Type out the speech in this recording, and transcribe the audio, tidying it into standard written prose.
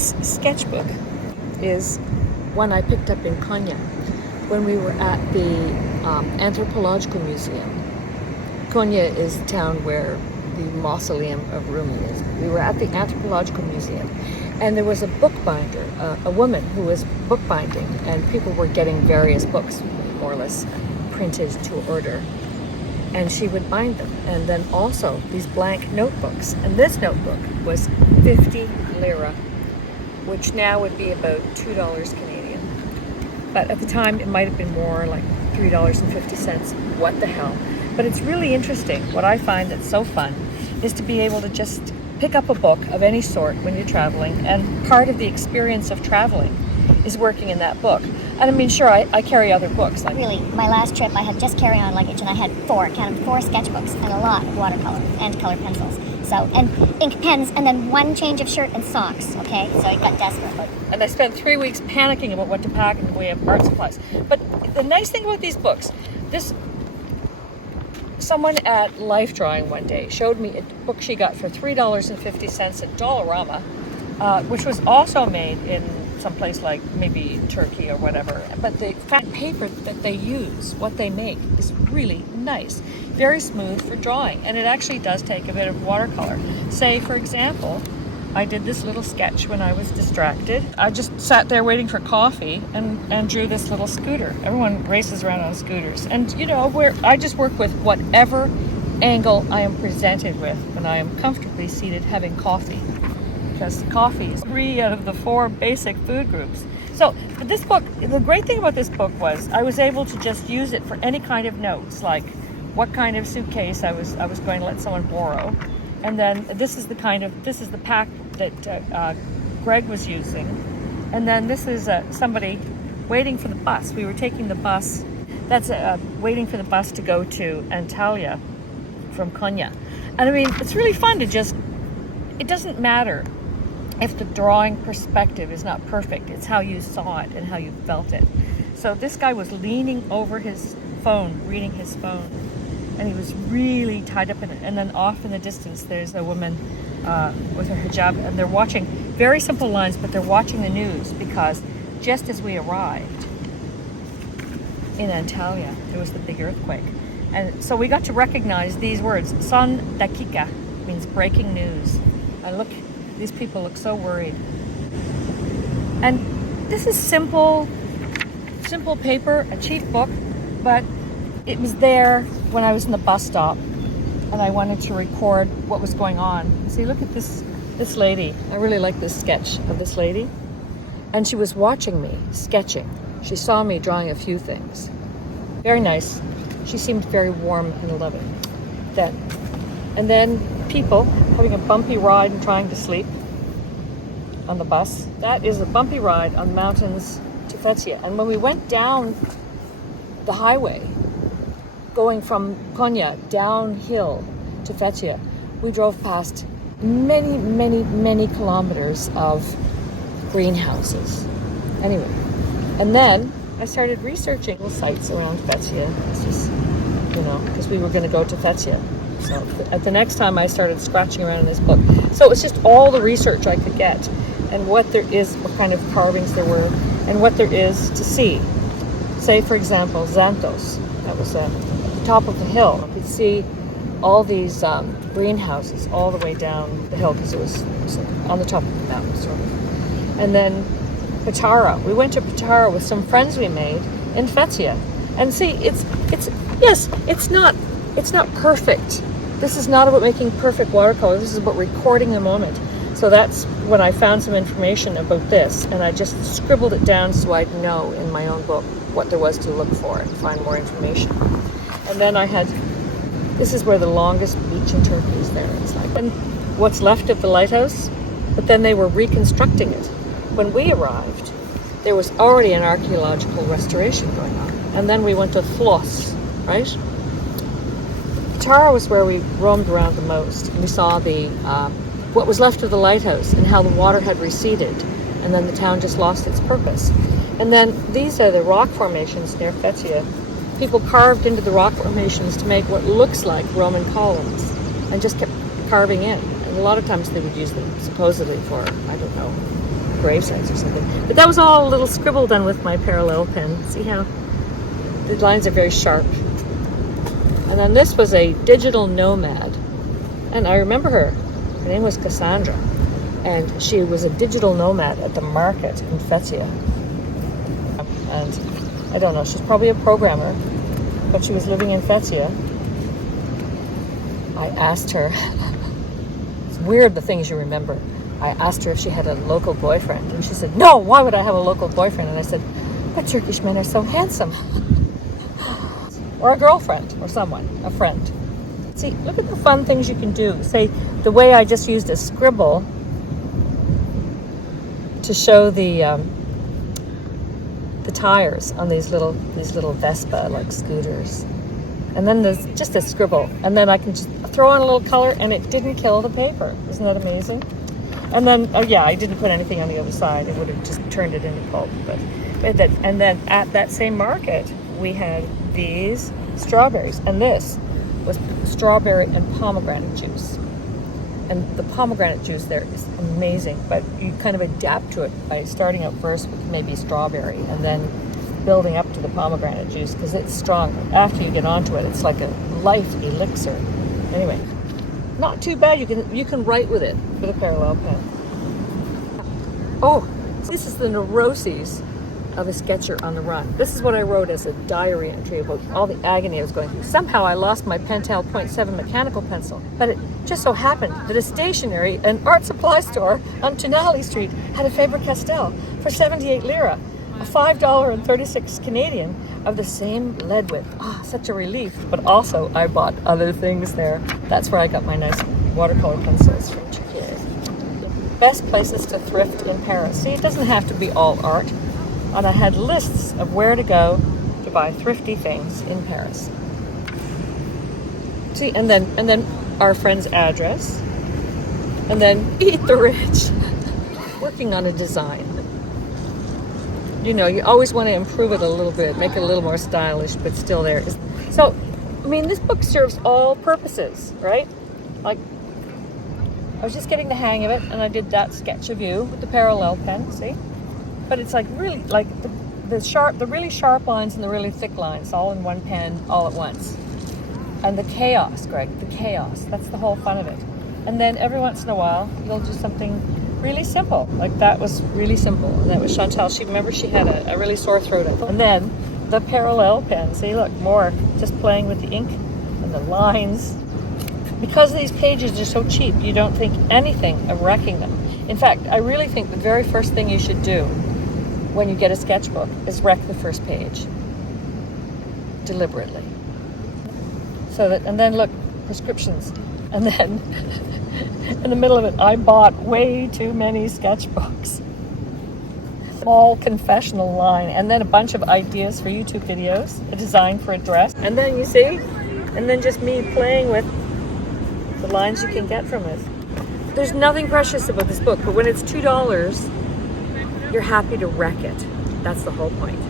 This sketchbook is one I picked up in Konya when we were at the Anthropological Museum. Konya is the town where the mausoleum of Rumi is. We were at the Anthropological Museum, and there was a bookbinder, a woman who was bookbinding, and people were getting various books, more or less printed to order, and she would bind them. And then also these blank notebooks, and this notebook was 50 lira, which now would be about $2 Canadian. But at the time it might have been more, like $3.50. What the hell? But it's really interesting. What I find that's so fun is to be able to just pick up a book of any sort when you're traveling, and part of the experience of traveling is working in that book. And I mean, sure, I carry other books. Really, my last trip I had just carry-on luggage, and I had four sketchbooks and a lot of watercolor and colored pencils. So, and ink pens, and then one change of shirt and socks, okay? So I got desperate. And I spent 3 weeks panicking about what to pack in the way of art supplies. But the nice thing about these books, someone at Life Drawing one day showed me a book she got for $3.50 at Dollarama, which was also made in some place like maybe Turkey or whatever. But the fat paper that they use, what they make, is really nice. Very smooth for drawing, and it actually does take a bit of watercolor. Say, for example, I did this little sketch when I was distracted. I just sat there waiting for coffee and drew this little scooter. Everyone races around on scooters. And you know, I just work with whatever angle I am presented with when I am comfortably seated having coffee. Because coffee is 3 out of the 4 basic food groups. So, but this book, the great thing about this book was I was able to just use it for any kind of notes, like what kind of suitcase I was going to let someone borrow. And then this is the pack that Greg was using. And then this is somebody waiting for the bus. We were taking the bus. That's waiting for the bus to go to Antalya from Konya. And I mean, it's really fun to just, it doesn't matter if the drawing perspective is not perfect. It's how you saw it and how you felt it. So this guy was leaning over his phone, reading his phone, and he was really tied up in it. And then off in the distance, there's a woman with her hijab, and they're watching very simple lines, but they're watching the news because just as we arrived in Antalya, there was the big earthquake. And so we got to recognize these words. Son dakika means breaking news. And look, these people look so worried. And this is simple paper, a cheap book, but it was there when I was in the bus stop and I wanted to record what was going on. See, look at this lady. I really like this sketch of this lady. And she was watching me sketching. She saw me drawing a few things. Very nice. She seemed very warm and loving. And then people having a bumpy ride and trying to sleep on the bus. That is a bumpy ride on mountains to Fethiye. And when we went down the highway, going from Konya downhill to Fethiye, we drove past many, many, many kilometers of greenhouses. Anyway, and then I started researching the sites around Fethiye. It's just, because we were going to go to Fethiye. So at the next time I started scratching around in this book. So it was just all the research I could get, and what there is, what kind of carvings there were, and what there is to see. Say, for example, Xanthos. That was at the top of the hill. You could see all these greenhouses all the way down the hill because it was on the top of the mountain, sort of. And then Patara. We went to Patara with some friends we made in Fethiye. And see, it's not perfect. This is not about making perfect watercolor. This is about recording the moment. So that's when I found some information about this, and I just scribbled it down so I'd know in my own book what there was to look for and find more information. And then this is where the longest beach in Turkey is there. It's like, and what's left of the lighthouse, but then they were reconstructing it. When we arrived, there was already an archaeological restoration going on. And then we went to Flos, right? Tara was where we roamed around the most. And we saw what was left of the lighthouse and how the water had receded, and then the town just lost its purpose. And then these are the rock formations near Fethiye. People carved into the rock formations to make what looks like Roman columns, and just kept carving in. And a lot of times they would use them supposedly for, I don't know, gravesites or something. But that was all a little scribble done with my parallel pen. See how the lines are very sharp. And then this was a digital nomad. And I remember her. Her name was Cassandra. And she was a digital nomad at the market in Fezia. And I don't know, she's probably a programmer, but she was living in Fezia. I asked her, it's weird the things you remember. I asked her if she had a local boyfriend, and she said, no, why would I have a local boyfriend? And I said, but Turkish men are so handsome. Or a girlfriend, or someone, a friend. See, look at the fun things you can do. Say, the way I just used a scribble to show the tires on these little Vespa like scooters, and then there's just a scribble, and then I can just throw on a little color, and it didn't kill the paper. Isn't that amazing? And then yeah, I didn't put anything on the other side. It would have just turned it into pulp. And then at that same market, we had these strawberries, and this was strawberry and pomegranate juice. And the pomegranate juice there is amazing, but you kind of adapt to it by starting out first with maybe strawberry and then building up to the pomegranate juice, because it's strong. After you get onto it, it's like a life elixir. Anyway, not too bad. You can write with it with a parallel pen. Oh, this is the neuroses of a sketcher on the run. This is what I wrote as a diary entry about all the agony I was going through. Somehow I lost my Pentel .7 mechanical pencil, but it just so happened that a stationery and art supply store on Tunali Street had a Faber-Castell for 78 lira, a $5.36 Canadian of the same lead width. Ah, such a relief. But also I bought other things there. That's where I got my nice watercolor pencils from Turkey. Best places to thrift in Paris. See, it doesn't have to be all art. And I had lists of where to go to buy thrifty things in Paris. See, and then our friend's address, and then eat the rich. Working on a design. You know, you always want to improve it a little bit, make it a little more stylish, but still there. So, I mean, this book serves all purposes, right? Like, I was just getting the hang of it, and I did that sketch of you with the parallel pen, see? But it's like really, like the really sharp lines and the really thick lines all in one pen, all at once. And the chaos, Greg, the chaos. That's the whole fun of it. And then every once in a while, you'll do something really simple. Like that was really simple. And that was Chantal. She had a really sore throat. And then the parallel pen. See, look, more just playing with the ink and the lines. Because these pages are so cheap, you don't think anything of wrecking them. In fact, I really think the very first thing you should do when you get a sketchbook is wreck the first page deliberately. So that, and then look, prescriptions. And then in the middle of it, I bought way too many sketchbooks. Small confessional line, and then a bunch of ideas for YouTube videos, a design for a dress. And then you see, and then just me playing with the lines you can get from it. There's nothing precious about this book, but when it's $2, you're happy to wreck it. That's the whole point.